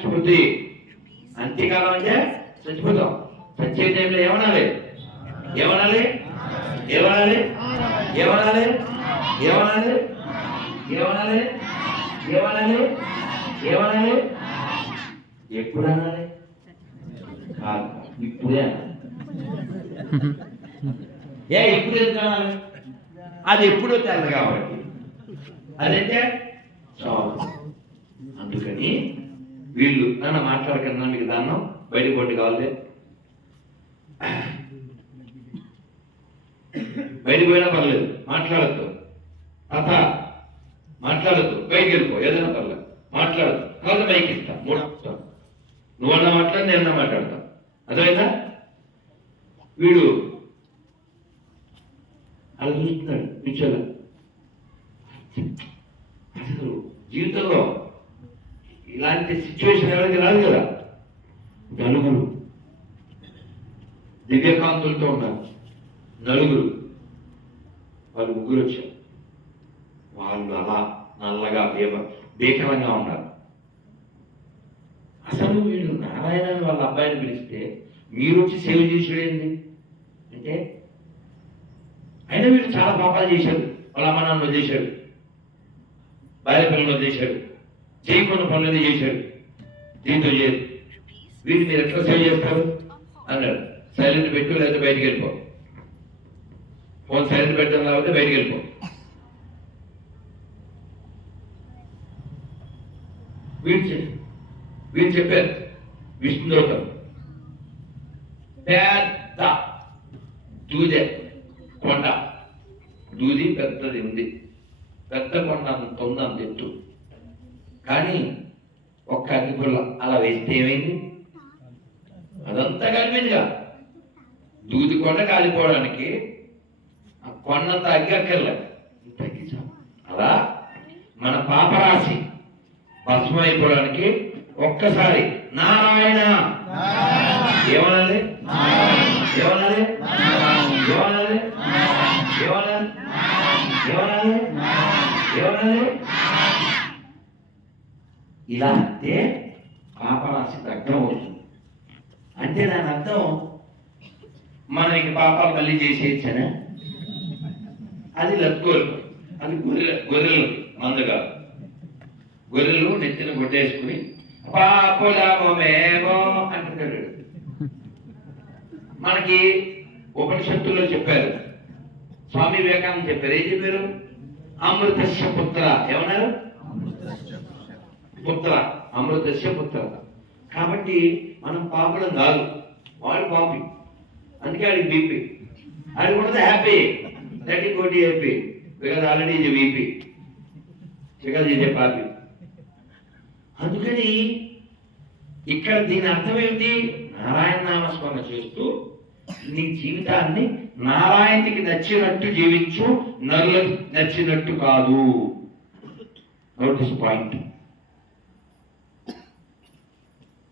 స్మృతి. అంత్యకాలం అంటే చచ్చిపోతాం. చచ్చే టైంలో ఏమనాలి? ఏమనాలి? ఏమనాలి? ఏమనాలి? ఏమనాలి? ఏమనాలి? ఏమనాలి? ఏమనాలి? ఎప్పుడు అనాలి? కాదు, ఇప్పుడే అనాలి. ఎప్పుడు ఎందుకు అనాలి? అది ఎప్పుడో తెల్లదు కాబట్టి. అదైతే చాలు. అందుకని వీళ్ళు నన్ను మాట్లాడకన్నా మీకు దాన్నం బయటకు పొట్టి కావాలి. బయటకు పోయినా పర్లేదు, మాట్లాడద్దు. అత మాట్లాడద్దు, బయటికి వెళ్ళిపో, ఏదైనా పర్లేదు, మాట్లాడద్దు. కాదు బైక్ ఇస్తా, మూడతాను. నువ్వన్నా మాట్లాడి నేనన్నా మాట్లాడతా. అర్థమైందా? వీడు అలా చూస్తున్నాడు పిచ్చోలా. అసలు జీవితంలో ఇలాంటి సిచ్యువేషన్ ఎవరికి రాదు కదా. నలుగురు దివ్యకాంతులతో ఉన్నారు. నలుగురు, వాళ్ళు ముగ్గురు వచ్చారు. వాళ్ళు అలా నల్లగా భీకరంగా ఉన్నారు. అసలు వీళ్ళు నారాయణ వాళ్ళ అబ్బాయిని పిలిస్తే మీరు వచ్చి సేవ చేసేయండి అంటే, అయినా వీళ్ళు చాలా పాపాలు చేశారు. వాళ్ళ అమ్మ నాన్న వదిలేశాడు, భార్య పిల్లలు వదిలేశాడు, చేయకుండా పనులన్నీ చేశాడు. దీంతో చేయదు. వీటిని మీరు ఎట్లా సేవ్ చేస్తారు అన్నాడు. సైలెంట్ పెట్టు, లేకపోతే బయటికి వెళ్ళిపో. ఫోన్ సైలెంట్ పెట్టడం లేకపోతే బయటికి వెళ్ళిపో. వీళ్ళు చెప్పారు విష్ణుదూతం పెద్ద దూదె కొండ, దూది పెద్దది ఉంది, పెద్ద కొండ అంత ఉంది, అంత ఎత్తు. కానీ ఒక్క అగ్గిపుల్ల అలా వేస్తే ఏమైంది? అదంతా కాలిపోయిందిగా. దూది కొండ కాలిపోవడానికి ఆ కొండంత అగ్గి అక్కర్లేదు, తగ్గించాం. అలా మన పాపరాశి భస్మం అయిపోవడానికి ఒక్కసారి నారాయణ ఏమనాలి? ఏమనాలి? ఏమనాలి? ఏమనాలి? ఏమనాలి? ఏమనాలి? ఇలా అంటే పాపరాశి దగ్ధం అవుతుంది. అంటే దాని అర్థం మనం ఇంక పాపాలు మళ్ళీ చేసేయచ్చనే. అది లత్కోరు, అది గొర్రెలు మందుగా. గొర్రెలు నెత్తిన కొట్టేసుకుని పాపులమేమో అంటున్నాడు. మనకి ఉపనిషత్తుల్లో చెప్పారు, స్వామి వివేకానంద చెప్పారు. ఏం చెప్పారు? అమృతస్య పుత్ర. ఏమన్నారు? పుత్ర, అమృతస్య పుత్ర. కాబట్టి మనం పాపలం కాదు, వాడు పాపి. అందుకే ఆడికి బీపీ. అది కూడా happy, 30 happy, because already is BP, because is a పాపి. అందుకని ఇక్కడ దీని అర్థం ఏమిటి? నారాయణ నామస్మరణ చేస్తూ నీ జీవితాన్ని నారాయణకి నచ్చినట్టు జీవించు, నరులకు నచ్చినట్టు కాదు. Note this point.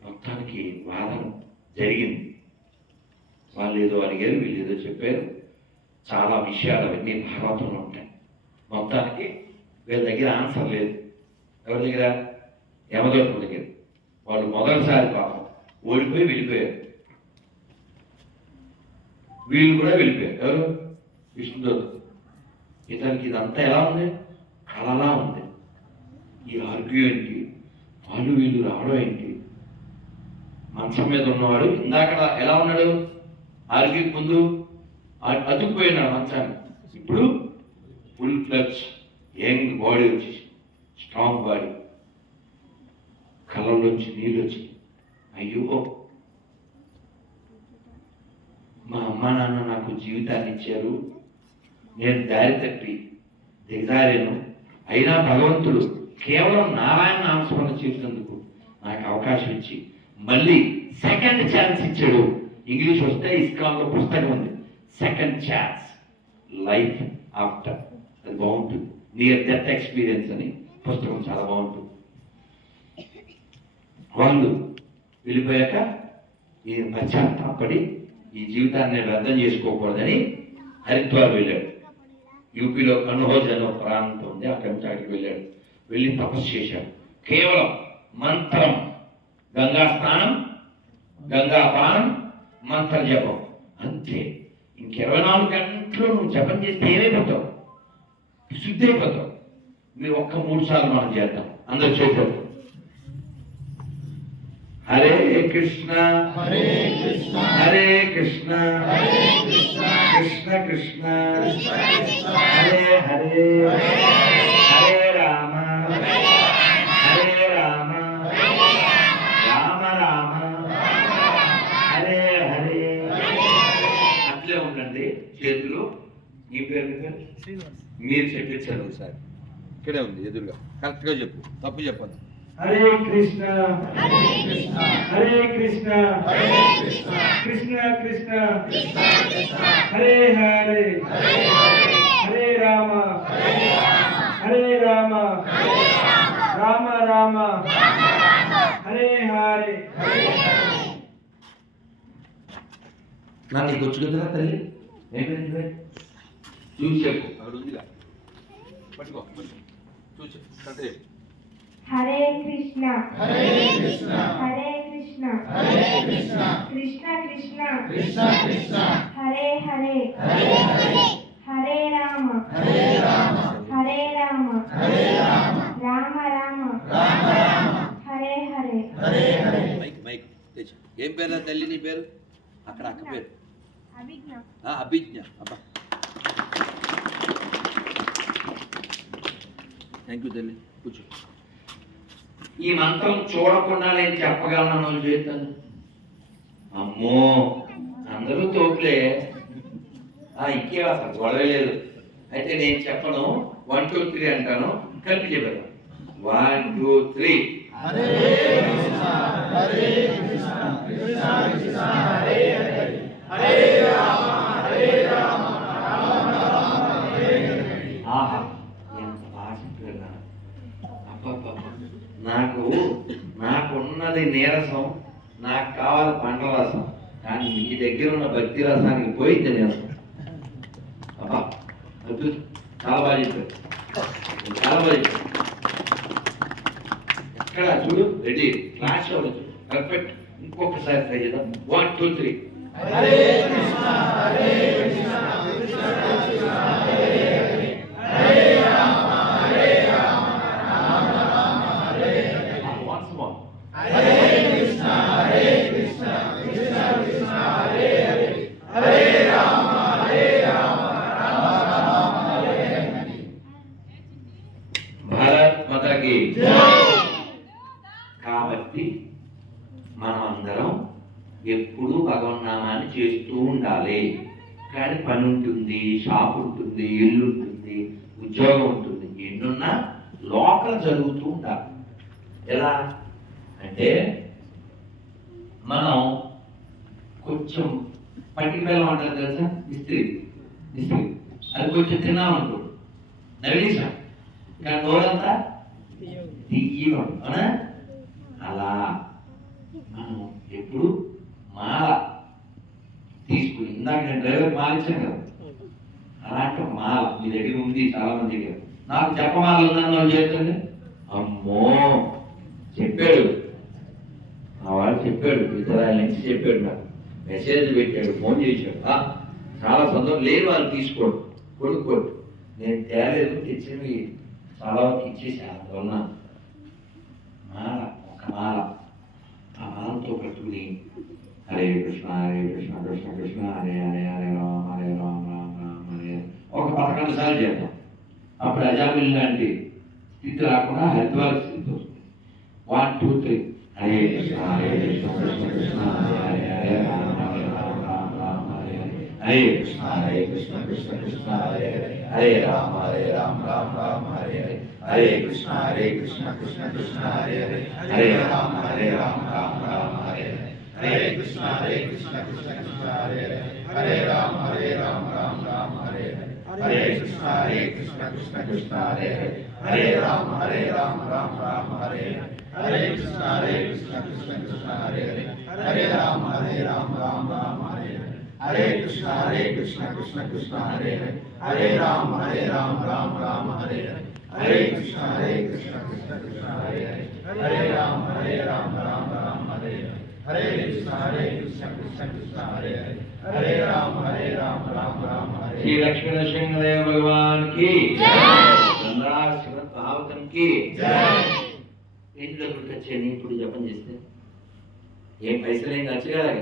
మొత్తానికి వాదన జరిగింది. వాళ్ళు ఏదో అడిగారు, వీళ్ళు ఏదో చెప్పారు. చాలా విషయాలు అవన్నీ భాగవతంలో ఉంటాయి. మొత్తానికి వీళ్ళ దగ్గర ఆన్సర్ లేదు. ఎవరి దగ్గర? యమదూతల దగ్గర. వాళ్ళు మొదటిసారి పాపం ఓడిపోయి వెళ్ళిపోయారు. వీళ్ళు కూడా వెళ్ళిపోయారు. ఎవరు? విష్ణుదూత. ఇతనికి ఇదంతా ఎలా ఉంది? కళలా ఉంది. ఈ ఆర్గ్యూ ఏంటి, వాళ్ళు వీళ్ళు రావడం ఏంటి? మంచం మీద ఉన్నవాడు ఇందాక ఎలా ఉన్నాడు? ఆర్గ్యూ ముందు అతుక్కుపోయినాడు మంచాన్ని. ఇప్పుడు ఫుల్ ఫ్లెడ్జ్ యంగ్ బాడీ వచ్చి, స్ట్రాంగ్ బాడీ, కళ్ళలోంచి నీళ్ళు వచ్చి, అయ్యో మా అమ్మ నాన్న నాకు జీవితాన్ని ఇచ్చారు, నేను దారి తప్పి దిగజారాను, అయినా భగవంతుడు కేవలం నారాయణ నామస్మరణ చేసినందుకు నాకు అవకాశం ఇచ్చి మళ్ళీ సెకండ్ ఛాన్స్ ఇచ్చాడు. ఇంగ్లీష్ వస్తే ఇస్కాన్లో పుస్తకం ఉంది, సెకండ్ ఛాన్స్, లైఫ్ ఆఫ్టర్. అది బాగుంటుంది. నియర్ డెత్ ఎక్స్పీరియన్స్ అని పుస్తకం చాలా బాగుంటుంది. వాళ్ళు వెళ్ళిపోయాక ఈ పశ్చాత్తాపడి ఈ జీవితాన్ని వ్యర్థం చేసుకోకూడదని హరిద్వార్ వెళ్ళాడు. యూపీలో కన్హోజ్ అనే ఒక ప్రాంతం ఉంది, అక్కడి నుంచి అక్కడికి వెళ్ళాడు. వెళ్ళి తపస్సు చేశాడు. కేవలం మంత్రం గంగా స్నానం, గంగా పానం, మంత్ర జపం అంతే. ఇంక 24 గంటలు నువ్వు జపం చేస్తే ఏమైపోతావు? శుద్ధి అయిపోతావు. మీరు ఒక్క 3 సార్లు మనం చేద్దాం. అందరూ చేద్దాం. హరే కృష్ణ హరే కృష్ణ హరే కృష్ణ కృష్ణ కృష్ణ హరే హరే హరే రామ హరే రామ రామ రామ హరే హరే. అట్లే ఉండండి. చేతులు మీ పేరు మీరు చెప్పించారు ఒకసారి. ఇక్కడే ఉంది ఎదురుగా. కరెక్ట్గా చెప్పు, తప్పు చెప్పదు. హరే కృష్ణ హరే కృష్ణ హరే కృష్ణ కృష్ణ కృష్ణ హరే హరే హరే రామ హరే రామ రామ రామ హరే హరే. నాకు వచ్చు కదా తల్లి, ఏమైంది చూసి చెప్పు. అక్కడ ఉందిగా, పట్టుకో చూసి అంటే హరే కృష్ణ హరే కృష్ణ హరే కృష్ణ హరే కృష్ణ కృష్ణ కృష్ణ కృష్ణ కృష్ణ హరే హరే హరే హరే హరే రామ హరే రామ హరే రామ హరే రామ రామ రామ రామ రామ హరే హరే హరే హరే. మైక్ మైక్ ఏం పేరు తల్లి నీ పేరు? అక్కడ అక్క పేరు అభిజ్ఞ. అభిజ్ఞ. అబ్బా థ్యాంక్ యూ తల్లి, కూర్చో. ఈ మంత్రం చూడకుండా నేను చెప్పగలను చేస్తాను. అమ్మో అందరూ తోపులే, ఇంకే అసలు గొడవ లేదు. అయితే నేను చెప్పను, 1 2 3 అంటాను, కలిపి చెప్పాను. 1 2 3. హరే కృష్ణ హరే కృష్ణ కృష్ణ కృష్ణ హరే హరే హరే రామ హరే రామ రామ రామ హరే హరే. ఆహా ఎంత భాష పిల్ల. అబ్బబ్బబ్బ, నాకున్నది నీరసం, నాకు కావాలి పంట రసం, కానీ మీ దగ్గర ఉన్న భక్తి రసానికి పోయింది నీరసం. అబ్బా అద్భుతం, చాలా బాగా చెప్పారు, చాలా బాగా చెప్పారు. ఎక్కడ చూడు, రెడీ, క్లాస్ అవ్వచ్చు, పర్ఫెక్ట్. ఇంకొకసారి ట్రై చేద్దాం. 1 2 3. హరే కృష్ణ హరే కృష్ణ కృష్ణ కృష్ణ హరే హరే హరే రామ హరే రామ రామ రామ హరే హరే. హరే కృష్ణ హరే కృష్ణ కృష్ణ కృష్ణ హరే హరే హరే రామ హరే రామ రామ రామ హరే హరే. భారత్ మాతాకి జై. కాబట్టి మనం అందరం ఎప్పుడూ భగవన్నామాన్ని చేస్తూ ఉండాలి. కానీ పని ఉంటుంది, షాప్ ఉంటుంది, ఇల్లు ఉంటుంది, ఉద్యోగం ఉంటుంది, ఎన్నున్నా లోకల్ జరుగుతూ ఉండాలి. ఎలా అంటే మనం కొంచెం పట్టిక బెల్లం అంటారు తెలుసా, ఇస్త్రీ అది కొంచెం తిన్నామనుకో నవ్వేసాం, కానీ నోరంతా తీయగా అవునా. అలా మనం ఎప్పుడు మాల తీసుకుని, ఇందాక నేను డ్రైవర్ మాల ఇచ్చాను కదా, అలాంటి మాల మీ దగ్గర ఉంది చాలా మంది దగ్గర. నాకు చెప్పమాల ఉందని వాళ్ళు చేస్తుంది. అమ్మో చెప్పాడు, ఆ వాడు చెప్పాడు, ఇతరాల నుంచి చెప్పాడు, నాకు మెసేజ్ పెట్టాడు, ఫోన్ చేశాడు. చాలా సందర్భం లేని వాళ్ళు తీసుకోడు, కొనుక్కోడు. నేను తేలేదు, తెచ్చినవి చాలా వరకు ఇచ్చేసాను. అందువల్ల మాల, ఒక మాల, ఆ మాలతో కట్టుకుని హరే కృష్ణ కృష్ణ కృష్ణ హరే హరే హరే రామ రామ రామ హరే ఒక 11 సార్లు చేద్దాం. అప్పుడు అజామిల్ లాంటి స్థితి రాకుండా హరిద్వార స్థితి వస్తుంది. 1 2 3. హరే కృష్ణ కృష్ణ కృష్ణ హరే హరే రామ రామ రామ హరే హరే హరే కృష్ణ కృష్ణ కృష్ణ హరే హరే హరే రామ రామ రామ హరే హరే హరే కృష్ణ కృష్ణ కృష్ణ హరే హరే హరే రామ రామ రామ హరే హరే హరే కృష్ణ కృష్ణ కృష్ణ హరే హరే హరే రామ రామ రామ హరే హరే హరే కృష్ణ కృష్ణ కృష్ణ హరే హరే హరే రామ రామ రామ హరే హరే హరే కృష్ణ కృష్ణ కృష్ణ కృష్ణ హరే హరే హరే రామ రామ రామ హరే హరే హరే కృష్ణ కృష్ణ కృష్ణ కృష్ణ హరే హరే హరే రామ రామ రామ హరే హరే హరే కృష్ణ కృష్ణ కృష్ణ కృష్ణ హరే హరే హరే రామ రామ రామ హరే కృష్ణ కృష్ణ కృష్ణ హరే హరే హరే రామ రామ రామ హరే శ్రీ లక్ష్మీ నరసింహదేవ భగవాన్ కి భాగవతం కి ఏంటి డబ్బులు ఖర్చు ఇప్పుడు జపం చేస్తే ఏం పైసలు ఏం ఖర్చు కదా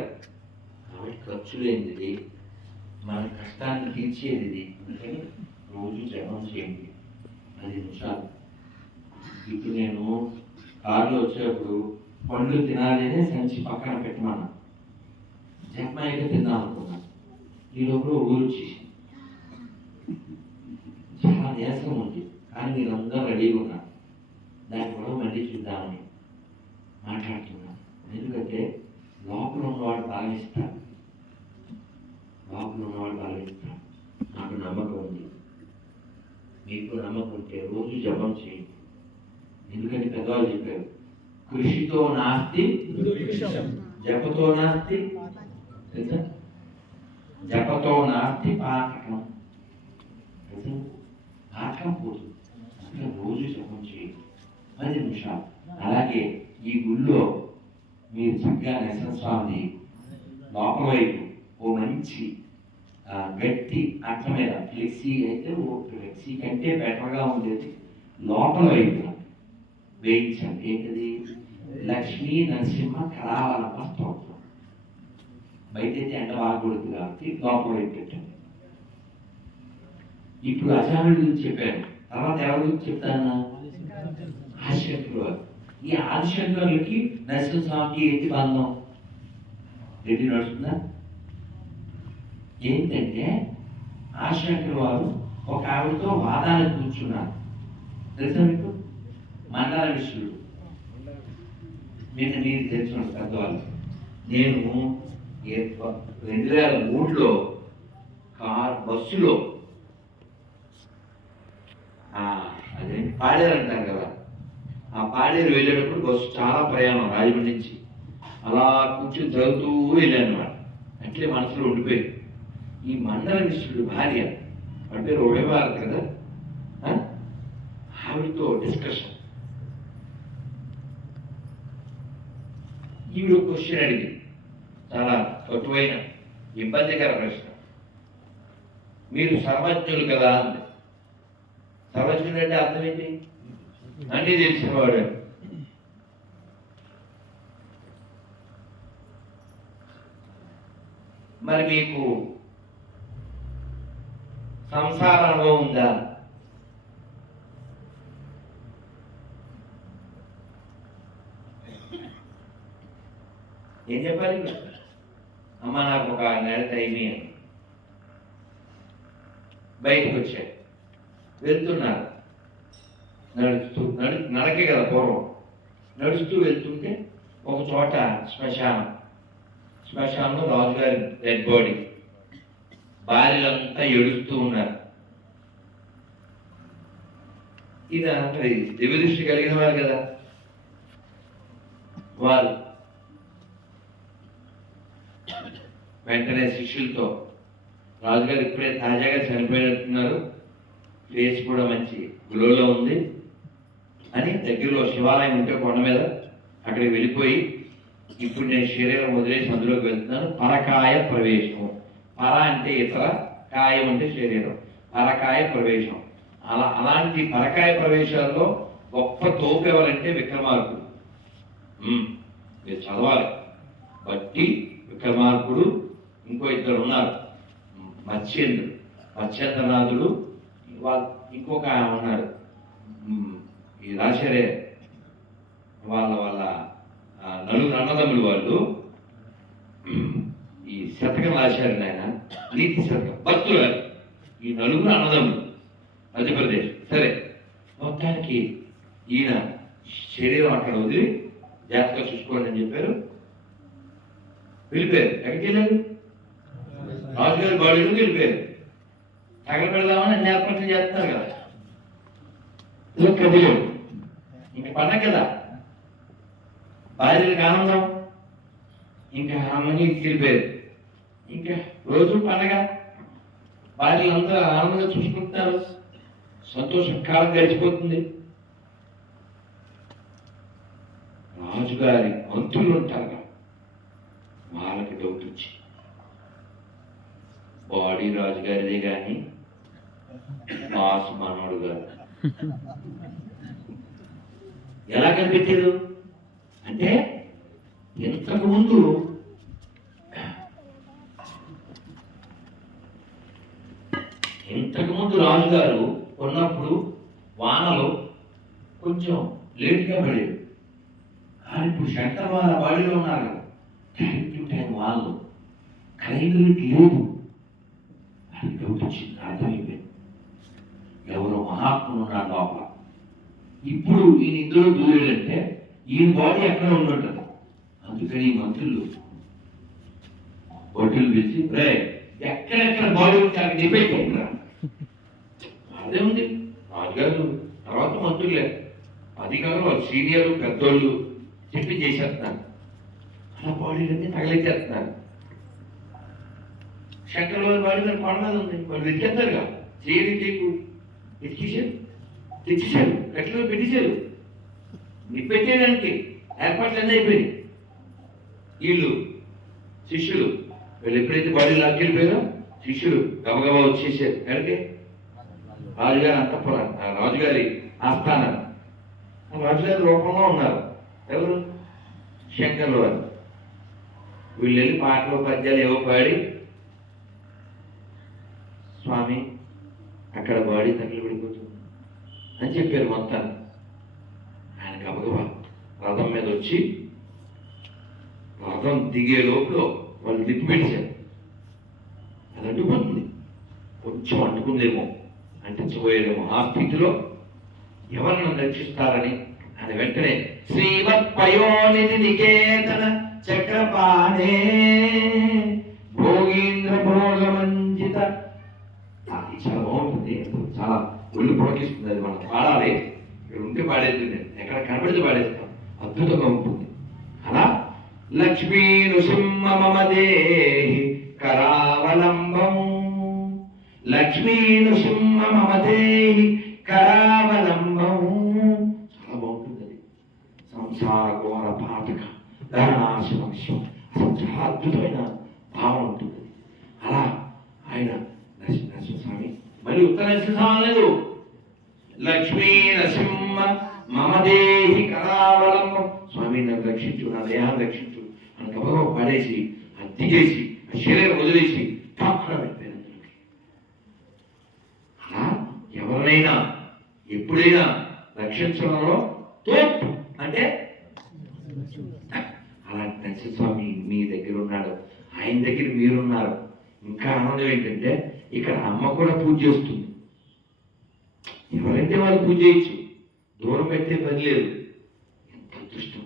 కాబట్టి ఖర్చు లేనిది మన కష్టాన్ని తీర్చేది ఇది. అందుకని రోజు జపం చేయండి 10 నిమిషాలు. ఇప్పుడు నేను కారులో వచ్చేటప్పుడు పండ్లు తినాలి అని సంచి పక్కన పెట్టమన్నా, జపం అయితే తిందాం అనుకున్నాను. ఈ లోపల ఊరు వచ్చేసి చాలా నీరసం ఉంది, కానీ మీరందరూ రెడీగా ఉన్నారు. దాన్ని కూడా మళ్ళీ చూద్దామని మాట్లాడుతున్నాను. ఎందుకంటే లోపల ఉన్నవాడు భావిస్తాడు, లోపల ఉన్నవాడు భావిస్తాడు. నాకు నమ్మకం ఉంది, మీకు నమ్మకం ఉంటే రోజు జపం చేయండి. ఎందుకంటే పెద్దవాళ్ళు చెప్పారు, కృషితో నాస్తి జపతో నాస్తి, తెలుసా? జపతో నాస్తి పాఠకం, పాఠకం పోదు. అంటే రోజు జపం చేయండి 10 నిమిషాలు. అలాగే ఈ గుళ్ళో మీరు చక్కగా నరసింహస్వామి లోపల వైపు ఓ మంచి గట్టి అట్ల మీద ఫ్లెక్సీ అయితే ఓ ఫ్లెక్సీ కంటే బెటర్గా ఉండేది లోపల వైపు వేయించండి. ఏంటిది? లక్ష్మీ నరసింహ కళావలప స్తోత్రం. బయట అయితే ఎండ బాగకూడదు కాబట్టి లోపల వైపు పెట్టండి. ఇప్పుడు ఆచార్యుడి గురించి చెప్పాను, తర్వాత ఎవరి గురించి చెప్తాను? ఆదిశంకరుడు వారు. ఈ ఆదిశంకరులకి నరసింహస్వామికి ఏంటి బంధం? రెడ్డి నడుస్తుందా? ఏంటంటే ఆదిశంకరుడు వారు ఒక ఆవిడతో వాదాలకు కూర్చున్నారు. తెలుసా మీకు? మండల విష్ణుడు. నిన్న మీరు తెలిసిన పెద్దవాళ్ళు. నేను 2003లో బస్సులో అదే పాడేరు అంటారు కదా, ఆ పాడేరు వెళ్ళేటప్పుడు బస్సు చాలా ప్రయాణం రాజమండ్రి నుంచి అలా కూర్చొని చదువుతూ వెళ్ళాను అనమాట. అట్లే మనసులో ఉండిపోయింది. ఈ మండల విష్ణుడు భార్య, వాడి పేరు ఉభయభారత్ కదా, ఆవిడతో డిస్కషన్. ఈవిడ క్వశ్చన్ అడిగింది, చాలా కటువైన ఇబ్బందికర ప్రశ్న. మీరు సర్వజ్ఞులు కదా అంది. సర్వజ్ఞుడు అంటే అర్థం ఏంటి? అన్నీ తెలిసినవాడు. మరి మీకు సంసార అనుభవం ఉందా? ఏం చెప్పాలి? అమ్మ నాకు ఒక నెల టైమే అని. బయటకు వచ్చారు, వెళ్తున్నారు, నడకే కదా పూర్వం. నడుస్తూ వెళ్తుంటే ఒక చోట శ్మశానంలో రాజుగారి డెడ్ బాడీ, భార్యలంతా ఏడుస్తూ ఉన్నారు. ఈయన మరి దివ్య దృష్టి కలిగిన వారు కదా, వారు వెంటనే శిష్యులతో, రాజుగారు ఇప్పుడే తాజాగా చనిపోయినట్టున్నారు, ఫేస్ కూడా మంచి గ్లోలో ఉంది అని దగ్గరలో శివాలయం ఉంటే కొండ మీద అక్కడికి వెళ్ళిపోయి, ఇప్పుడు నేను శరీరం వదిలేసి అందులోకి వెళ్తున్నాను, పరకాయ ప్రవేశం. పర అంటే ఇతర, కాయం అంటే శరీరం, పరకాయ ప్రవేశం. అలాంటి పరకాయ ప్రవేశాల్లో గొప్ప తోపు ఎవరంటే విక్రమార్కుడు. మీరు చదవాలి. బట్టి విక్రమార్కుడు, ఇంకో ఇద్దరు ఉన్నారు, మత్స్యేంద్రనాథుడు, ఇంకొక ఉన్నాడు ఈ రాశారే వాళ్ళ నలుగురు అన్నదమ్ములు. వాళ్ళు ఈ శతకం రాశారు ఆయన, నీతి శతకం, భక్తులు. ఈ నలుగురు అన్నదమ్ములు మధ్యప్రదేశ్. సరే, మొత్తానికి ఈయన శరీరం అక్కడ వదిలి జాగ్రత్తగా చూసుకోండి అని చెప్పారు. వెళ్ళిపోయారు. ఎక్కడికి వెళ్ళారు? రాజుగారి బాడీలోకి వెళ్ళిపోయారు. తగలబెడదామని అన్ని ఏర్పాట్లు చేస్తున్నారు కదా, కదిలేవు. ఇంక పండగ కదా, భార్యలకు ఆనందం, ఇంకా అమ్మని వెళ్ళిపోయారు. ఇంకా రోజు పండగ, భార్యలంతా ఆనందంగా చూసుకుంటున్నారు, సంతోషం కాలం గడిచిపోతుంది. రాజుగారి మంత్రులు ఉంటారు, వాళ్ళకి డౌట్ వచ్చి బాడీ రాజుగారిదే కానీ బాస్ మనోడు గారు ఎలా కనిపెట్టారు అంటే ఇంతకు ముందు రాజుగారు ఉన్నప్పుడు వానలు కొంచెం లేట్గా పడేది. కానీ ఇప్పుడు శంకర్ వాళ్ళ బాడీలో ఉన్నారు కదా, టైం టు టైం వాళ్ళు కరెంట్ లేదు అని డౌట్ వచ్చింది. అర్థమైపోయింది ఎవరో మహాత్ముడు ఉన్నాడు లోపల. ఇప్పుడు ఈయన ఇందులో దూరేడంటే ఈయన బాడీ ఎక్కడ ఉండుంటుంది. అందుకని ఈ మంత్రులు బొట్టులు పిలిచి రే ఎక్కడెక్కడ బాడీ ఉంటే అక్కడ డిపెండ్ అవుతారా. అదే ఉంది రాజుగారు తర్వాత మంత్రులే అధికారులు వాళ్ళు సీనియర్లు పెద్దోళ్ళు చెప్పి చేసేస్తున్నారు. అలా బాడీలన్నీ తగలెట్టేస్తున్నారు. శంకర్ వాళ్ళ బాడీ మీద కొండ మీద ఉంది, వాళ్ళు వెతికేస్తారుగా చేయని చేయకు వెతికేశారు, తెచ్చేశారు, కట్టెలో పెట్టేశారు. నిప్పెట్టేయడానికి ఏర్పాట్లన్నీ అయిపోయింది. వీళ్ళు శిష్యులు వీళ్ళు ఎప్పుడైతే బాడీ లాక్కెళ్ళిపోయారో శిష్యులు గబగబా వచ్చేసారు. ఎక్కడికి రాజుగారి అంతఃపురం, రాజుగారి ఆస్థానం. రాజుగారి రూపంలో ఉన్నారు ఎవరు శంకర్లు వారు. వీళ్ళు వెళ్ళి పాటలు పద్యాలు ఏవో పాడి స్వామి అక్కడ బాడీ తగిలిపడిపోతుంది అని చెప్పారు మొత్తాన్ని. ఆయన గబగబా రథం మీద వచ్చి రథం దిగే లోపల వాళ్ళు లిప్పి పెట్టారు. అది అంటుకుంటుంది, కొంచెం అంటుకుందేమో, అంటించబోయేదేమో. ఆ స్థితిలో ఎవరిని రక్షిస్తారని ఆయన వెంటనే శ్రీవత్పయోనిధి నికేతన చక్రపాణే భోగీంద్ర భోగమంజిత. అది చాలా బాగుంటుంది, చాలా ఒళ్ళు పొడకిస్తుంది. అది మనం పాడాలి, ఇక్కడ ఉంటే పాడేది, ఎక్కడ కనబడితే పాడేస్తాం, అద్భుతంగా ఉంటుంది. అలా లక్ష్మీ నృసింహ మమ దేహి కరావలంబం, లక్ష్మీ నృసింహ మమ దేహి కరావలంబం. చాలా బాగుంటుంది అది. సంసార ఘోర పాతక ధరణాశం అసలు చాలా అద్భుతమైన భావం ఉంటుంది. అలా ఆయన నరసింహస్వామి మళ్ళీ ఉత్తర నరసింహస్వామి లేదు, లక్ష్మీ నరసింహ మమ దేహి కరావలంబం. స్వామి నన్ను రక్షించు, నా దేహాన్ని రక్షించు అని గబగబా పడేసి అద్దిగేసి ఆ శరీరం వదిలేసి పక్కన పెట్టాను. అలా ఎవరినైనా ఎప్పుడైనా రక్షించడంలో తోపు అంటే అలాంటి నరసింహస్వామి మీ దగ్గర ఉన్నాడు, ఆయన దగ్గర మీరున్నారు. ఇంకా ఆనందం ఏంటంటే ఇక్కడ అమ్మ కూడా పూజ చేస్తుంది. ఎవరైతే వాళ్ళు పూజ చేయొచ్చు, దూరం పెట్టే పని లేదు. ఎంత అదృష్టం.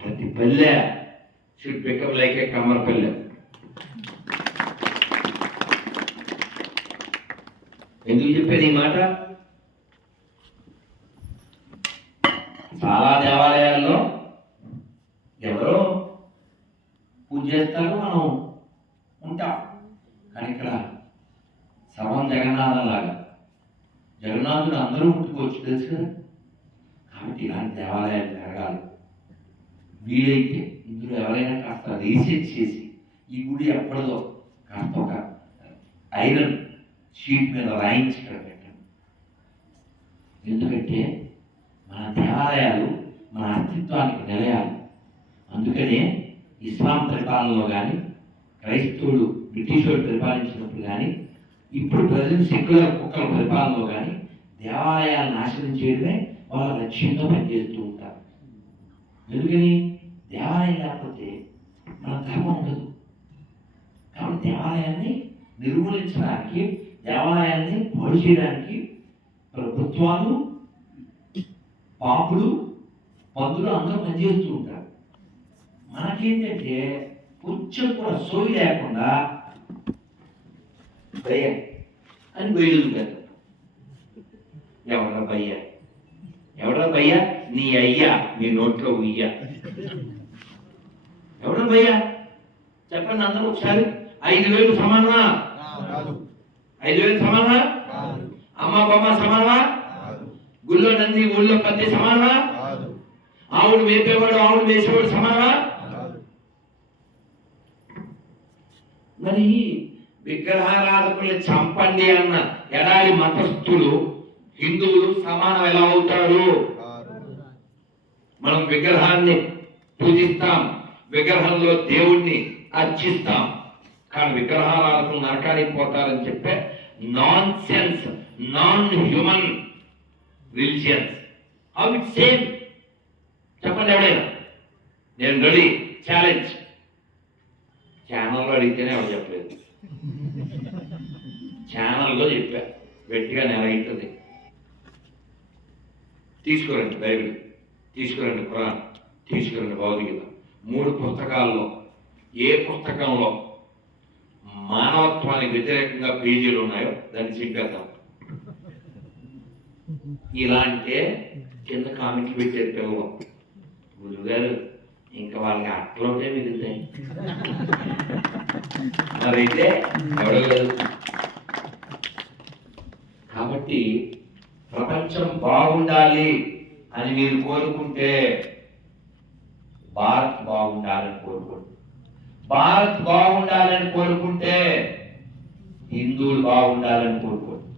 ప్రతి పల్లె షుడ్ బికమ్ లైక్ ఏ కమ్మర్ పల్లె. ఎందుకు చెప్పాను ఈ మాట? చాలా దేవాలయాల్లో ఎవరో పూజ చేస్తారు, మనం ఉంటాం. కానీ ఇక్కడ సర్వం జగన్నాథం లాగా జగన్నాథుడు అందరూ ముట్టుకోవచ్చు, తెలుసు కదా. కాబట్టి ఇలాంటి దేవాలయాలు జరగాలి. వీలైతే ఇందులో ఎవరైనా కాస్త రీసెర్చ్ చేసి ఈ గుడి ఎప్పటిదో కాస్త ఒక ఐరన్ షీట్ మీద రాయించి ఇక్కడ పెట్టండి. ఎందుకంటే మన దేవాలయాలు మన అస్తిత్వానికి నిలయాలి. అందుకనే ఇస్లాం పరిపాలనలో కానీ, క్రైస్తవులు బ్రిటిష్ వాళ్ళు పరిపాలించినప్పుడు కానీ, ఇప్పుడు ప్రజలు సెక్యులర్ కుక్కల పరిపాలనలో కానీ దేవాలయాలను నాశనం చేయడమే వాళ్ళ లక్ష్యంగా పనిచేస్తూ ఉంటారు. ఎందుకని? దేవాలయం లేకపోతే మన ధర్మం ఉండదు. కాబట్టి దేవాలయాన్ని నిర్మూలించడానికి, దేవాలయాన్ని పాడు చేయడానికి ప్రభుత్వాలు, పాపులు, పందులు అందరూ పనిచేస్తూ ఉంటారు. మనకేంటంటే కొంచెం కూడా సోయి లేకుండా భయ్య అని బయలుదేరు. ఎవరా భయ్య, ఎవరా భయ్య? నీ అయ్యా నీ నోట్లో ఉయ్యా. ఎవరా భయ్య చెప్పండి అందరూ ఒకసారి. 5,000 సమానమా? 5,000 సమానమా? అమ్మ బొమ్మ సమానమా? గుళ్ళో నంది ఊళ్ళో పత్తి సమానమా? ఆవుడు మేపేవాడు ఆవుడు వేసేవాడు సమానమా? మరి విగ్రహారాధకుల్ని చంపండి అన్న ఎడారి మతస్థులు హిందువులు సమానం ఎలా అవుతారు? మనం విగ్రహాన్ని పూజిస్తాం, విగ్రహంలో దేవుణ్ణి అర్చిస్తాం, కానీ విగ్రహారాధకులు నరకానికి పోతారని చెప్పే non sense, non human religions. How it same? చెప్పండి ఎవడైనా. నేను రెడీ, ఛాలెంజ్. ఛానల్లో అడిగితేనే ఎవరు చెప్పలేదు, ఛానల్లో చెప్పా, గట్టిగా నెల అవుతుంది. తీసుకురండి బైబిల్, తీసుకురండి ఖురాన్, తీసుకురండి భగవద్గీత. 3 పుస్తకాల్లో ఏ పుస్తకంలో మానవత్వానికి వ్యతిరేకంగా పేజీలు ఉన్నాయో దాన్ని చింపేద్దాం. ఇలా అంటే కింద కామెంట్లు పెట్టారు పిల్లలు, గురుగారు ఇంకా వాళ్ళకి అట్లోనే మిగులుతాయి. మరైతే ఎవడలేదు. కాబట్టి ప్రపంచం బాగుండాలి అని మీరు కోరుకుంటే భారత్ బాగుండాలని కోరుకోండి. భారత్ బాగుండాలని కోరుకుంటే హిందువులు బాగుండాలని కోరుకోండి.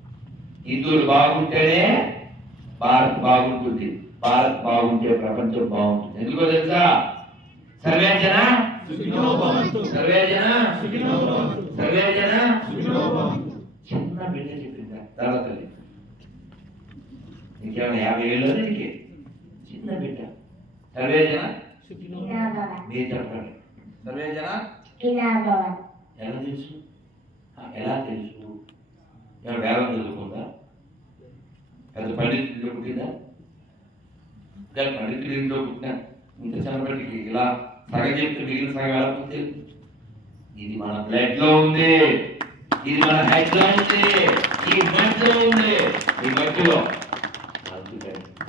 హిందువులు బాగుంటేనే భారత్ బాగుంటుంది. భారత్ బాగుంటే ప్రపంచం బాగుంటుంది. ఎందుకో తెలుసా? సర్వే జన సుఖినో భవంతు, సర్వే జన సుఖినో భవంతు, సర్వే జన సుఖినో భవంతు. చిన్న బిడ్డ చెప్పిందా తర్వాత ఇంకేమైనా 50 ఏళ్ళు నీకు? చిన్న బిడ్డ సర్వే జన సుఖినో భవంతు. మీరు చెప్పండి, సర్వే జన సుఖినో భవంతు. ఎలా తెలుసు? ఎలా తెలుసు? ఏమైనా వేలం చదువుకుందా? పెద్ద పండితులు పుట్టిందా? పండితులు ఇంట్లో పుట్టినా ఇంత చిన్నప్పటికి ఇలా సగం చెప్తే మిగిలిన సగం ఎలా ఉంది? ఇది మన బ్లడ్ లో ఉంది, ఇది మన హెడ్ లో ఉంది, ఈ మధ్యలో ఉంది, ఈ మధ్యలో.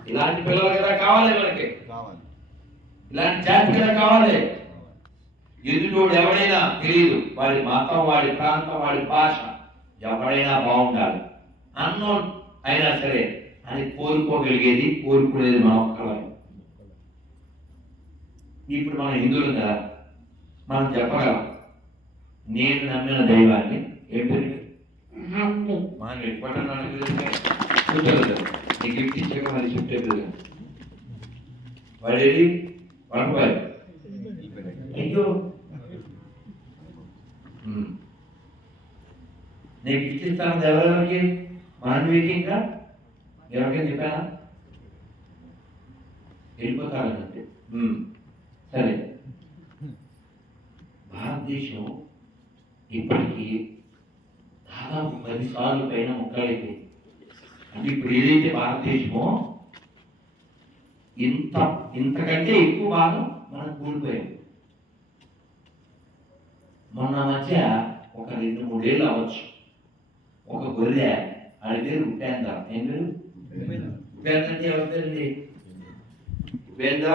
ఇలాంటి పిల్లలు కదా కావాలి మనకి, ఇలాంటి జాతి కదా కావాలి. ఎదుటోడు ఎవడైనా తెలియదు, వాడి మతం, వాడి ప్రాంతం, వాడి భాష, ఎవడైనా బాగుండాలి అన్నోన్ అయినా సరే అని కోరుకోగలిగేది, కోరుకునేది మన ఒక్కలమే. ఇప్పుడు మన హిందువులు కదా, మనం చెప్పగలం నేను నమ్మిన దైవాన్ని ఏం పేరు మనం ఎప్పుడన్నా నీకు గిఫ్ట్ ఇచ్చాక మరి గిఫ్ట్ అయిపోతుంది. వాడేది పడుకోవాలి. అయ్యో నేను గిఫ్ట్ ఇస్తాను ఎవరెవరికి? మానవీకి ఇంకా ఎవరికైనా చెప్పానా? వెళ్ళిపోతానంటే సరే. భారతదేశం ఇప్పటికీ దాదాపు 10 సార్లు పైన ముక్కలైపోయింది. అంటే ఇప్పుడు ఏదైతే భారతదేశమో ఇంతకంటే ఎక్కువ భాగం మనం కూలిపోయాం. మొన్న మధ్య ఒక 2-3 ఏళ్ళు అవ్వచ్చు, ఒక గొర్రె, అది పేరు ఉపేంద్ర. ఏం పేరు? ఉపేంద్ర అంటే ఎవరి పేరండి? ఉపేంద్ర.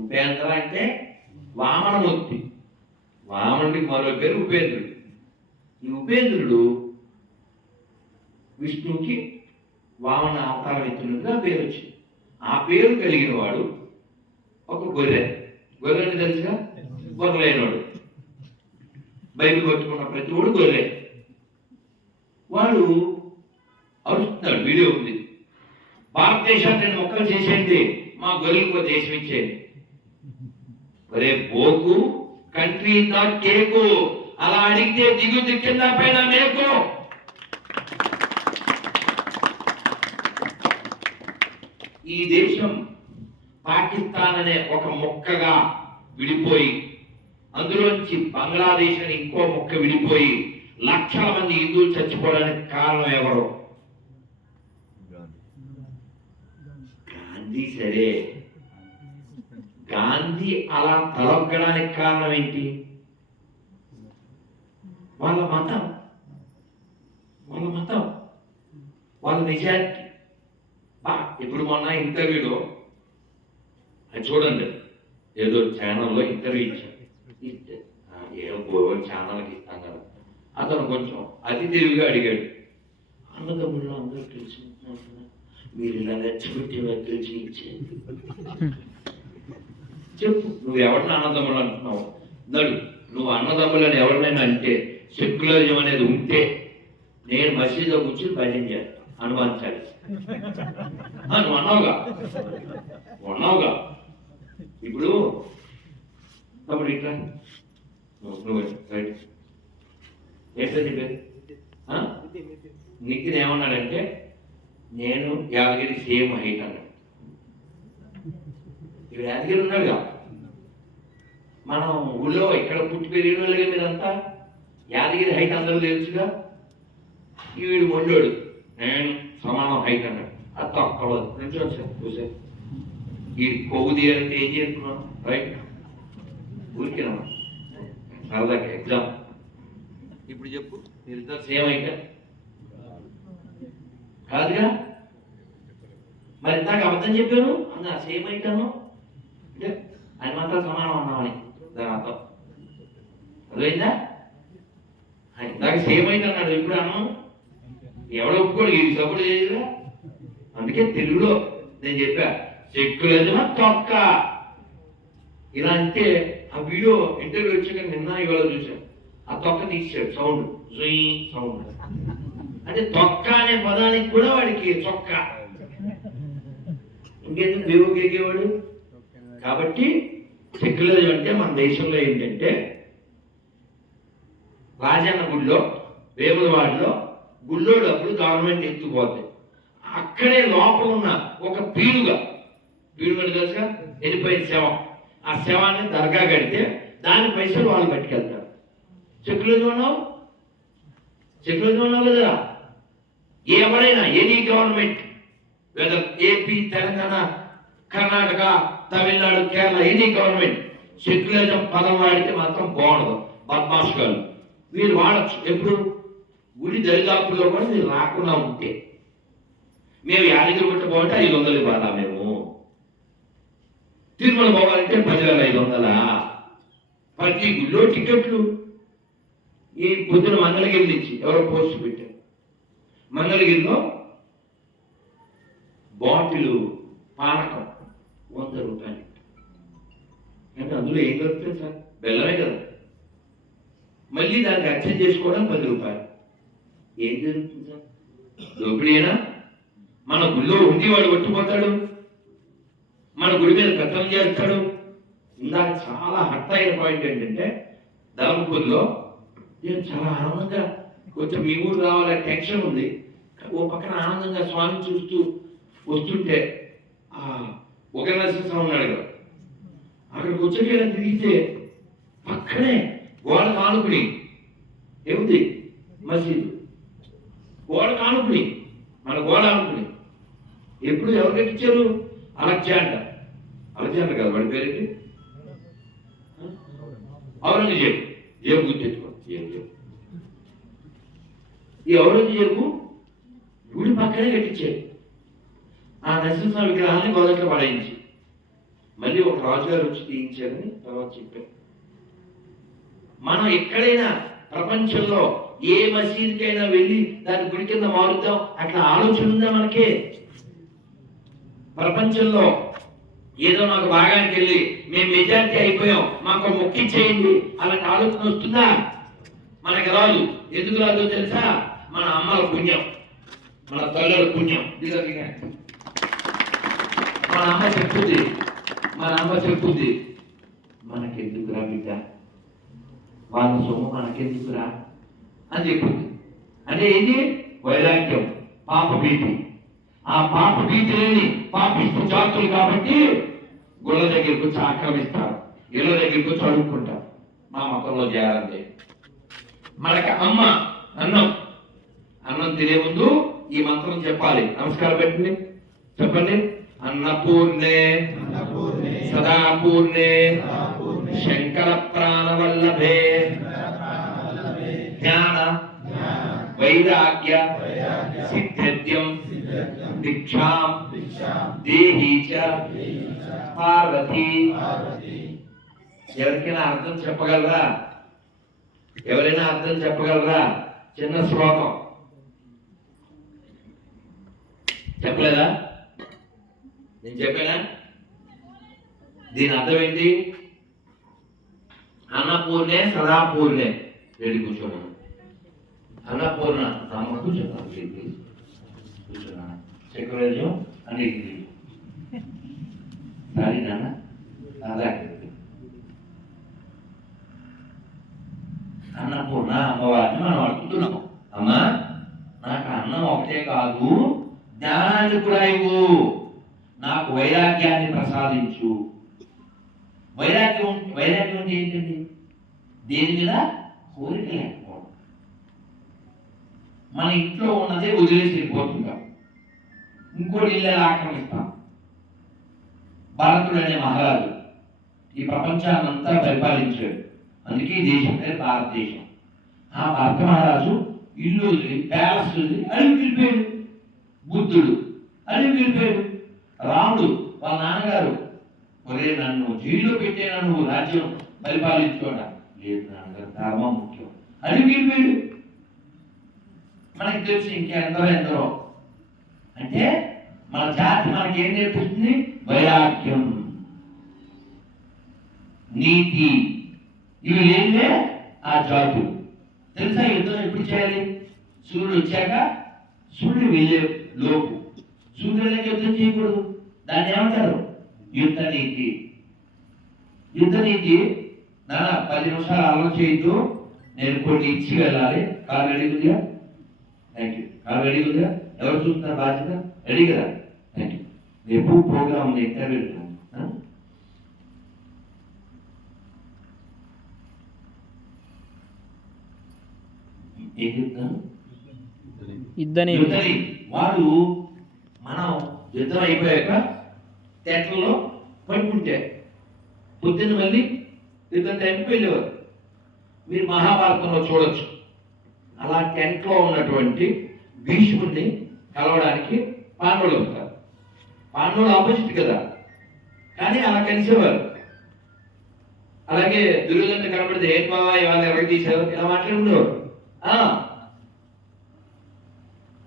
ఉపేంద్ర అంటే వామనమూర్తి, వామనుడికి మరో పేరు ఉపేంద్రుడు. ఈ ఉపేంద్రుడు విష్ణువుకి వామన అవతారం ఎత్తున్నట్టుగా పేరు వచ్చింది. ఆ పేరు కలిగిన వాడు ఒక గొర్రె. గొర్రెని తెలుసుగా, గొర్రెలైనవాడు. బైబిల్ పట్టుకున్న ప్రతి వాడు గొర్రె. వాడు అరుస్తున్నాడు, వీడియో ఉంది. భారతదేశాన్ని నేను మొక్కలు చేసేయండి, మా గొర్రెలకు దేశం ఇచ్చేయండి. ఒరే బోకు, కంట్రీ నాట్ కేకు. అలా అడిగితే దిగుద్ది కింద పైన మేకు. ఈ దేశం పాకిస్తాన్ అనే ఒక మొక్కగా విడిపోయి, అందులోంచి బంగ్లాదేశ్ అని ఇంకో మొక్క విడిపోయి లక్షల మంది హిందువులు చచ్చిపోవడానికి కారణం ఎవరు? గాంధీ. సరే, గాంధీ అలా తలొగ్గడానికి కారణం ఏంటి? వాళ్ళ మతం, వాళ్ళ నిజాయితీ. ఇప్పుడు మొన్న ఇంటర్వ్యూలో అది చూడండి, ఏదో ఛానల్లో ఇంటర్వ్యూ ఇచ్చాను. ఏదో ఛానల్కి ఇస్తాం కదా. అతను కొంచెం అతి తెలివిగా అడిగాడు, అన్నదమ్ముళ్ళు అందరూ తెలిసి మీరు ఇలా రెచ్చగొట్టి తెలిసి ఇచ్చేది చెప్పు, నువ్వు ఎవరిని అన్నదమ్ములు అంటున్నావు? నడు నువ్వు అన్నదమ్ములని ఎవరినైనా అంటే సెక్యులరిజం అనేది ఉంటే నేను మసీదులో కూర్చుని భజన చేస్తాను అనుమానించాలి. నువ్వు అన్నావుగా ఇప్పుడు తప్పుడు ఇట్లా నువ్వు రైట్ ఎట్లా చెప్పేది నిఖిల్ ఏమన్నాడంటే నేను యాదగిరి సేమ్ హైట్ అన్నాడు. ఇక్కడ యాదగిరి ఉన్నాడుగా, మనం ఊళ్ళో ఇక్కడ పుట్టి పెరిగిన వాళ్ళగా మీరంతా యాదగిరి హైట్ అందరూ తెలుసుగా. వీడు మొండోడు నేను సమానం హైట్ అన్నాడు. అది తక్కువదు నుంచి వచ్చాను చూసే ఈ కొవ్వు తీయాలంటే ఏం చేస్తున్నాను రైట్ ఊరికేనా సరదాకా ఎగ్జామ్. ఇప్పుడు చెప్పు మీరిద్దరు సేమ్ హైట్ కాదుగా, మరి ఇందాక అబద్ధం చెప్పాను అన్నా సేమ్ అయితాను అంటే అది మాత్రం సమానం అన్నామని దాని అర్థం అర్థమైందా? ఇందాక సేమ్ అయితే అన్నాడు, ఇప్పుడు అన్నాం ఎవడో ఒప్పుకోడు, ఈ సపోర్ట్ చేయదుగా. అందుకే తెలుగులో నేను చెప్పా సెక్యులరిజమా తొక్క ఇలా అంటే ఆ వీడియో ఇంటర్వ్యూ వచ్చాక నిన్న ఇవాళ చూసాను. ఆ తొక్క తీసాడు సౌండ్ జుయి సౌండ్ అంటే తొక్క అనే పదానికి కూడా వాడికి చొక్క ఇంకేంటి దేవుడికి ఎక్కేవాడు. కాబట్టి సెక్యులరిజం అంటే మన దేశంలో ఏంటంటే రాజన్న గుడిలో వేములవాడలో గుళ్ళో డబ్బులు గవర్నమెంట్ ఎత్తుకుపోతాయి. అక్కడే లోపల ఉన్న ఒక పీడుగా తెలుసుగా వెళ్ళిపోయిన శవం, ఆ శవాన్ని దర్గా కడితే దాని పైసలు వాళ్ళు పట్టుకెళ్తారు. సెక్యులరిజం ఉన్నావు కదా. ఎవరైనా any government whether AP Telangana Karnataka Tamil Nadu Kerala any government secularism పదం వాడితే మాత్రం బాగుండదు. బద్మాష్ గారు మీరు వాడచ్చు ఎప్పుడు గుడి దరిదాపుల్లో కూడా మీరు రాకుండా ఉంటే. మేము యాదగిరి గుట్ట పోవాలంటే 500 ఇవ్వాలా, మేము తిరుమల పోవాలంటే 10,500. ప్రతి గుళ్ళో టికెట్లు. ఈ పొద్దున మంగళగిరి నుంచి ఎవరో పోస్ట్ పెట్టారు, మంగళగిరిలో బాటిల్ పానకం 100 రూపాయలు. అంటే అందులో ఏం కలుపుతుంది సార్? బెల్లమే కదా. మళ్ళీ దాన్ని అర్చన చేసుకోవడం 10 రూపాయలు. ఏం జరుగుతుంది సార్? దోపిడీనా? మన గుళ్ళో ఉండి వాడు కొట్టిపోతాడు, మన గుడి మీద పెత్తనం చేస్తాడు. ఇందాక చాలా హర్ట్ అయిన పాయింట్ ఏంటంటే ధర్మపూర్లో నేను చాలా ఆనందంగా కొంచెం మీ ఊరు రావాలనే టెన్షన్ ఉంది. ఓ పక్కన ఆనందంగా స్వామి చూస్తూ వస్తుంటే ఒక నరసింహ ఉన్నాడు కదా, అక్కడికి వచ్చేట తిరిగితే పక్కనే గోడ కానుకుని ఏముంది మసీదు, గోడ కానుకుని మన గోడ ఆనుకుని. ఎప్పుడు ఎవరు కట్టించారు? అలెగ్జాండర్ కదా వాడి పేరేంటి? ఔరంగజేబు. జేబు గుర్తెచ్చుకో. ఈ ఔరంగజేబు గుడి పక్కనే కట్టించారు. ఆ నరసింహ విగ్రహాన్ని మొదట్లో పడేయించి మళ్ళీ ఒక రాజుగారు వచ్చి తీయించారని తర్వాత చెప్పారు. మనం ఎక్కడైనా ప్రపంచంలో ఏ మసీదుకైనా వెళ్ళి దాని గుడి కింద మారుద్దాం అట్లా ఆలోచన ఉందా మనకే? ప్రపంచంలో ఏదో నాకు భాగానికి వెళ్ళి మేము మెజారిటీ అయిపోయాం మాకు మొక్కిచ్చేయండి అలాంటి ఆలోచన వస్తుందా? మనకి రాదు. ఎందుకు రాదో తెలుసా? మన అమ్మల పుణ్యం, మన తల్లుల పుణ్యం. మన అమ్మ చెప్పుద్ది మనకెందుకురా బిడ్డ, వాళ్ళ సొమ్ము మనకెందుకురా అని చెప్పుద్ది. అంటే ఏంటి? వైరాగ్యం, పాప భీతి. ఆ పాప భీతి లేని పాపిస్తూ జాతులు కాబట్టి గుళ్ళ దగ్గరికి వచ్చి ఆక్రమిస్తారు, ఇళ్ళ దగ్గరికి వచ్చి అడుక్కుంటారు. మా మతంలో చేయాలంటే మనకి అమ్మ అన్నం తినే ముందు ఈ మంత్రం చెప్పాలి. నమస్కారం పెట్టండి, చెప్పండి. అన్నపూర్ణే సదాపూర్ణే శంకర ప్రాణవల్లభే జ్ఞాన వైరాగ్య సిద్ధ్యం దీక్షాం దేహి చ పార్వతి. ఎవరికైనా అర్థం చెప్పగలరా? ఎవరైనా అర్థం చెప్పగలరా? చిన్న శ్లోకం చెప్పలేదా? నేను చెప్పానా? దీని అర్థం ఏంటి? అన్నపూర్ణే సదాపూర్ణే వెళ్ళి కూర్చోమను. అన్నపూర్ణ అమ్మ కూర్చోన్నా కూర్చోన్నా సెక్రటరీ అని సారీ నాన్న అలా అన్నపూర్ణ అమ్మవారిని మనం అడుగుతున్నాము. అమ్మా నాకు అన్నం ఒకటే కాదు జ్ఞానాన్ని కూడా ఇవ్వు, నాకు వైరాగ్యాన్ని ప్రసాదించు. వైరాగ్యం అంటే ఏంటండి? దేని మీద కోరిక లేకపోవడం. మన ఇంట్లో ఉన్నదే వదిలేసి వెళ్ళిపోతుంటాం, ఇంకోటి ఇల్లు ఆక్రమిస్తాం. భారతుడు అనే మహారాజు ఈ ప్రపంచాన్నంతా పరిపాలించాడు, అందుకే ఈ దేశం పేరు భారతదేశం. ఆ భరత మహారాజు ఇల్లు వదిలి ప్యాలెస్ వదిలి అడవి వెళ్ళిపోయాడు. బుద్ధుడు అడవి వెళ్ళిపోయాడు. రాముడు వాళ్ళ నాన్నగారు ఒరే నన్ను జైల్లో పెట్టేనా నువ్వు రాజ్యం పరిపాలించుకోట, లేదు నాన్నగారు ధర్మం ముఖ్యం అడవి వెళ్ళిపోయాడు. మనకి తెలిసి ఎందరో అంటే మన జాతి మనకి ఏం నేర్పిస్తుంది? వైరాగ్యం, నీతి, ఇవి లేదే ఆ జాతు. తెలుసా యుద్ధం ఎప్పుడు చేయాలి? సూర్యుడు వచ్చాక, సూర్యుడు వెళ్ళే లోపు. సూర్యుడికి యుద్ధం చేయకూడదు, దాన్ని ఏమంటారు? యుద్ధ నీతి. యుద్ధ నీతి నాన్న 10 నిమిషాలు ఆలోచన చేయొద్దు, నేను కొన్ని ఇచ్చి వెళ్ళాలి. కాలు రెడీ ఉందిగా? Thank you. కాలు రెడీ ఉందిగా? ఎవరు చూస్తున్నారు? బాధ్యత రెడీ కదా? Thank you. రేపు ప్రోగ్రామ్ ఉంది, ఇంటర్వ్యూ. ఏం చెప్తాను? యుద్ధని వాడు మనం యుద్ధం అయిపోయాక టెంట్లలో పడుకుంటే పొద్దున్న మళ్ళీ యుద్ధం టైంకి వెళ్ళేవారు. మీరు మహాభారతంలో చూడొచ్చు. అలా టెంట్లో ఉన్నటువంటి భీష్ముడిని కలవడానికి పాండవులు వస్తారు. పాండవులు ఆపోజిట్ కదా, కానీ అలా కలిసేవారు. అలాగే దుర్యోధన కనబడితే ఏం బాబా ఇవాళ ఎవరికి తీశారు ఇలా మాట్లాడుకునేవారు.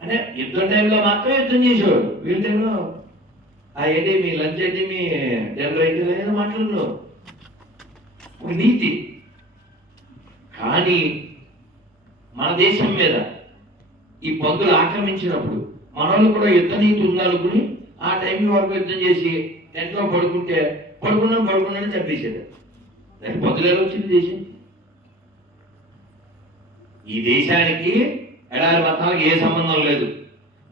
అంటే యుద్ధం టైంలో మాత్రమే యుద్ధం చేసేవాడు. వీళ్ళ టైంలో ఏంటి మీ లంచ్ ఏంటి, మీ డిన్నర్ ఏంటి అనేది మాట్లాడుతున్నారు. ఒక నీతి. కానీ మన దేశం మీద ఈ పందులు ఆక్రమించినప్పుడు మనోళ్ళు కూడా యుద్ధ నీతి ఉందనుకుని ఆ టైం వరకు యుద్ధం చేసి టెంట్లో పడుకుంటే పడుకున్నాను చంపేసేది. దానికి పందులు ఎలా వచ్చింది దేశం? ఈ దేశానికి ఎడారి మతాలకు ఏ సంబంధం లేదు.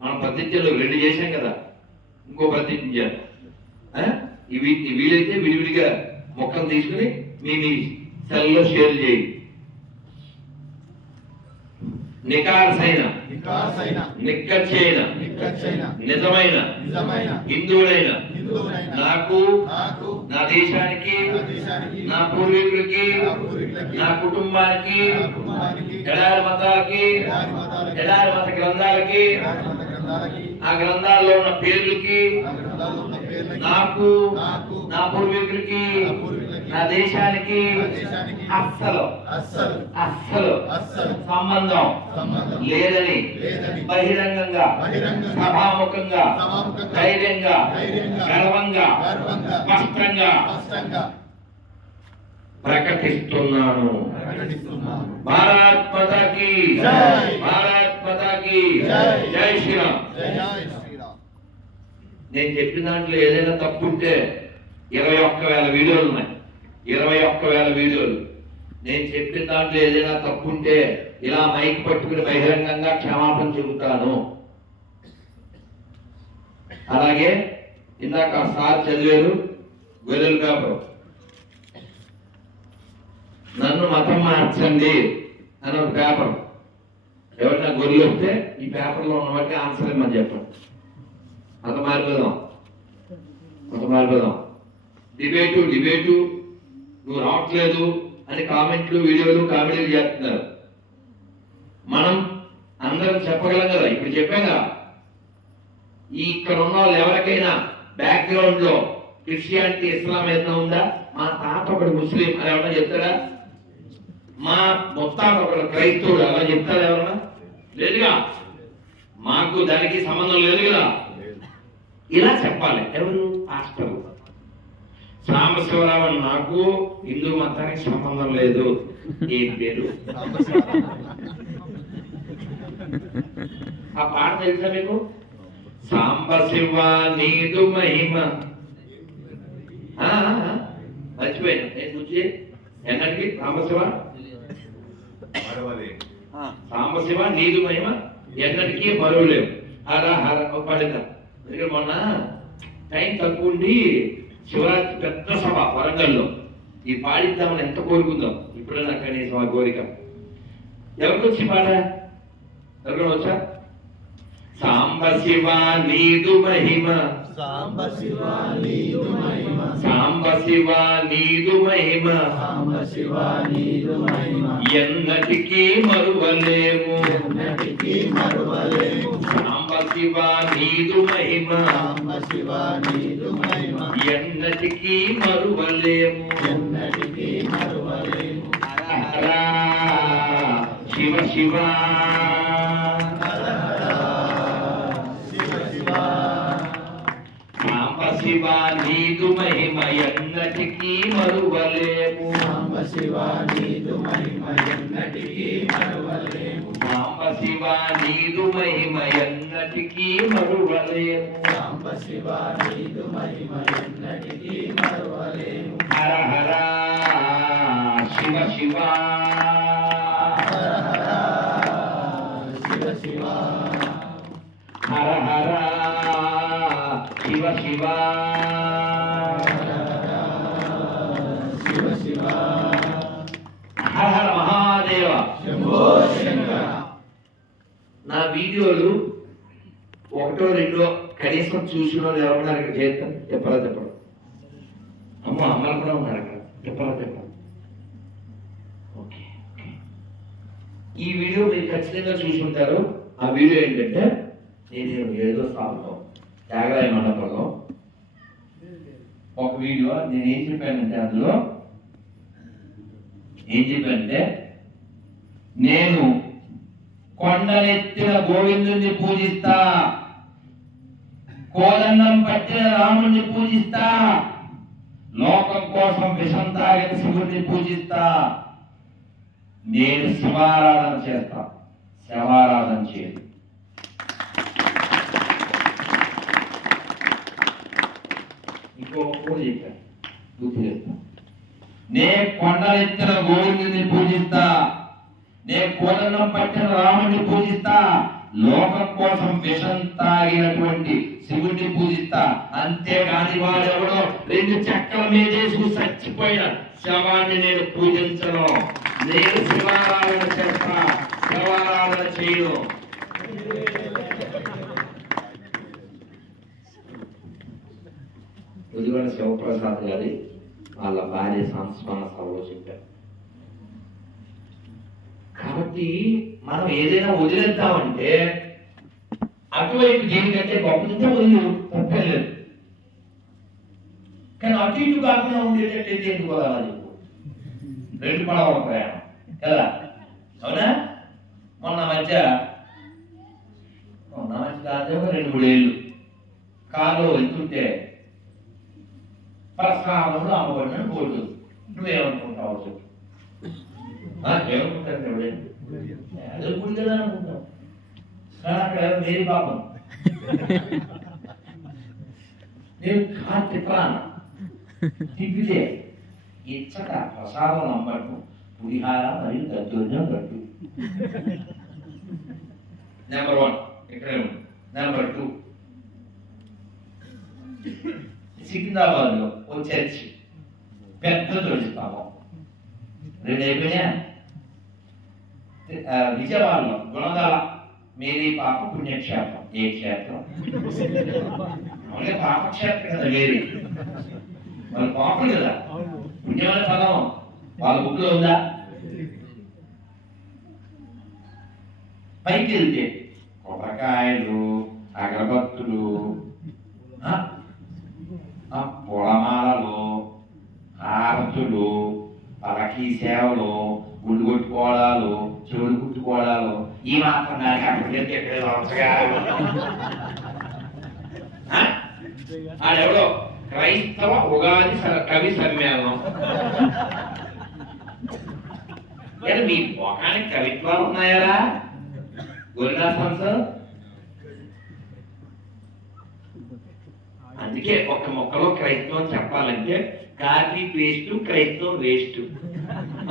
మనం ప్రతిజ్ఞలు 2 చేశాం కదా, ఇంకో ప్రతిజ్ఞ వీలైతే విడివిడిగా మొక్కలు తీసుకుని మీ సెల్లో షేర్ చేయండి. నికార్సైన నిక్కచ్చైన నిజమైన హిందువులైన నాకు నా దేశానికి నా పూర్వీకులకి నా కుటుంబానికి ఎడారి మతాలకి ఎడారి మత గ్రంథాలకి ఆ గ్రంథాల్లో ఉన్న పేర్లకి నాకు నా పూర్వీకులకి నా దేశానికి అస్సలు సంబంధం లేదని బహిరంగంగా సభాముఖంగా ధైర్యంగా గర్వంగా స్పష్టంగా ప్రకటిస్తున్నాను. భారత్ మాతాకి భారత్ మాతాకి జై శ్రీరామ్. నేను చెప్పిన దాంట్లో ఏదైనా తప్పు ఉంటే 21,000 వీడియోలు ఉన్నాయి. 21,000 వీడియోలు. నేను చెప్పిన దాంట్లో ఏదైనా తప్పు ఉంటే ఇలా మైక్ పట్టుకుని బహిరంగంగా క్షమాపణ చెబుతాను. అలాగే ఇందాక సార్ చదివారు గొర్రెల పేపర్, నన్ను మతం మార్చండి అని ఒక పేపర్. ఎవరైనా గొర్రెలు వస్తే ఈ పేపర్లో ఉన్న వాటికి ఆన్సర్ ఇమ్మని చెప్పండి. మతం మారిపోదాం. డిబేటు నువ్వు రావట్లేదు అని కామెంట్లు వీడియోలు కామెడీలు చేస్తున్నారు. మనం అందరం చెప్పగలం కదా, ఇప్పుడు చెప్పాగా. ఇక్కడ ఉన్న వాళ్ళు ఎవరికైనా బ్యాక్గ్రౌండ్ లో క్రిస్టియానిటీ ఇస్లాం ఏదైనా ఉందా? మా తాత ఒకటి ముస్లిం అని ఎవరైనా చెప్తారా? మా మొత్తాన్ని ఒకటి క్రైస్తవుడు అలా చెప్తారా ఎవరన్నా? లేదుగా. మాకు దానికి సంబంధం లేదు కదా. ఇలా చెప్పాలి. ఎవరు? పాస్టర్. సాంబశివరావు అని నాకు హిందూ మతానికి సంబంధం లేదు. ఏం పేరు? ఆ పాట తెలుసా మీకు? సాంబశివ నీదు మహిమ. మర్చిపోయాను నేను చూసి ఎన్నటికి సాంబశివ సాంబశివ నీదు మహిమ ఎన్నటికీ మరువలేవు. హర హర పడతాం. ఎందుకంటే మొన్న టైం తక్కువ ఉండి శివరాత్రి పెద్ద సభ వరంగల్లో ఈ పాడిద్దామని ఎంత కోరుకుందాం. ఇప్పుడైనా కనీసం ఆ కోరిక ఎవరికి వచ్చి పాట ఎవరికైనా వచ్చా? సాంబశివ నీదు మహిమ సాంబశివ నీదు మహిమ సాంబశివ నీదు మహిమ సాంబశివ నీదు మహిమ ఎన్నటికీ మరువలేము ఎన్నటికీ మరువలేము సాంబశివ నీదు మహిమ సాంబశివ నీదు మహిమ ఎన్నటికీ మరువలేము ఎన్నటికీ మరువలేము హర శివ శివ హర హర శివ శివ సాంబశివ నీదు మహిమ ఎన్నటికీ మరువలేము సాంబశివ నీదు మహిమ ఎన్నటికీ మరువలేము సాంబశివ నీదు మహిమ ఎన్నటికీ మరువలేము సాంబశివ నీదు మహిమ ఎన్నటికీ మరువలేము హర హర శివ శివ హర హర శివ శివ హర హర శివ శివ శివ శివ హర హర మహాదేవ. శంభో శంకర. నా వీడియోలు ఒకటో రెండో కనీసం చూసిన వాళ్ళు ఎవరున్నారు ఇక్కడ చేస్తాం? చెప్పరా చెప్పడం. అమ్మలు కూడా ఉన్నారు అక్కడ. చెప్పరా చెప్పడం. Okay okay. ఈ వీడియో మీరు ఖచ్చితంగా చూసి ఉంటారు. ఆ వీడియో ఏంటంటే నేను ఏదో స్థాపకం త్యాగరాయ మండపంలో ఒక వీడియో. నేను ఏం చెప్పానంటే అందులో నేను కొండనెత్తిన గోవిందుని పూజిస్తా, కోదండం పట్టిన రాముణ్ణి పూజిస్తా, లోకం కోసం విషం తాగిన శివుడిని పూజిస్తా. నేను శివారాధన చేస్తా, శవారాధన చేయను. ఇంకొకటి చెప్పాను, గుర్తు చేస్తా. నే కొండలెత్తిన గోవిందుని పూజిస్తా, నే కోదండం పట్టిన రాముడిని పూజిస్తా, లోకం కోసం విషం తాగినటువంటి శివుడిని పూజిస్తా. అంతేగాని వాడెవడో 2 చెక్కల మీదేసి చచ్చిపోయిన శవాన్ని నేను పూజించను. నేను శివారాధన చేస్తా, శివారాధన చేయను. ఉదిగొండ శివప్రసాద్ గారి వాళ్ళ భార్య సంస్మరణ సభలో చెప్పారు. కాబట్టి మనం ఏదైనా వదిలేద్దామంటే అటువైపు దేనికంటే గొప్పదంటే వదిలి తప్పలేదు. కానీ అటు ఇటు కాకుండా ఉండేటట్టయితే ఎందుకు వదలాలి? 2 పడవల ప్రయాణం కదా, అవునా? మొన్న మధ్య కాదు 2-3 ఏళ్ళు కాలు వెళ్తుంటే ప్రసాదంలో అమ్మబడిన బోర్డు. నువ్వేమనుకుంటావు? చెప్పు. ఏమనుకుంటాను ఎవడైనా అదే గుడి కదా అనుకుంటాం. కానీ అక్కడ వేరే పాపం నేను కాదు తిప్పాను తిప్పితే ఇచ్చట ప్రసాదం అమ్మటం పులిహార మరియు దద్దోజనం గట్టు. నెంబర్ 1 ఇక్కడే ఉంది. నెంబర్ 2 సికింద్రాబాద్ లో ఓ చర్చ్ పెద్ద తోడిస్తాము. 2 అయిపోయినా. విజయవాడలో గుణదల మేరీ పాప పుణ్యక్షేత్రం. ఏ క్షేత్రం? అవునే పాపక్షేత్రం కదా మేరీ. మన పాపలు కదా, పుణ్యమైన పదం వాళ్ళ బుక్లో ఉందా? పైకి వెళ్తే కొబ్బరికాయలు, అగరబత్తులు, పొలమాలలు, హారతులు, పలకీ సేవలు, గుండు కొట్టుకోవడాలు, చెవులు కుట్టుకోవడాలు, ఈ మాత్రం దానికి అక్కడ ఆడెవడో క్రైస్తవ ఉగాది కవి సమ్మేళనం. కానీ మీ మొఖానికి కవిత్వాలు ఉన్నాయరా గోరిదాసంస్? అందుకే ఒక మొక్కలో క్రైస్తవం చెప్పాలంటే కాఫీ పేస్ట్, క్రైస్తవం వేస్ట్.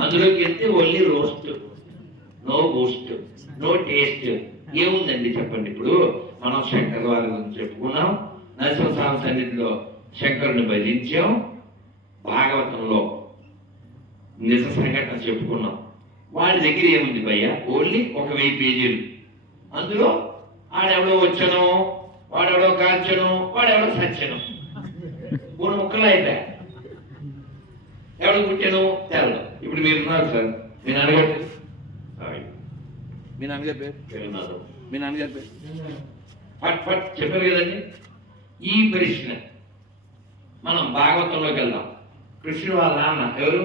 అందులోకి వెళ్తే only roast, no boost, no taste. ఏముందండి చెప్పండి? ఇప్పుడు మనం శంకర్ వారి గురించి చెప్పుకున్నాం, నరసింహస్వామి సన్నిధిలో శంకరుని భజించాం, భాగవతంలో నిజ సంఘటన చెప్పుకున్నాం. వాడి దగ్గర ఏముంది భయ్య? ఓన్లీ ఒక 1000 పేజీలు. అందులో ఆడెవడో వచ్చను, వాడెవడో కాల్చను, వాడెవడో సచ్చను. 3 ముక్కలు అయిపోయా. ఎవడు పుట్టాను తెలదు. ఇప్పుడు మీరు ఉన్నారు సార్, మీ నాన్నగారు పేరు, మీ నాన్నగారి పేరు ఫట్ ఫట్ చెప్పారు కదండి. ఈ ప్రశ్న మనం భాగవతంలోకి వెళ్దాం. కృష్ణుడు వాళ్ళ నాన్న ఎవరు?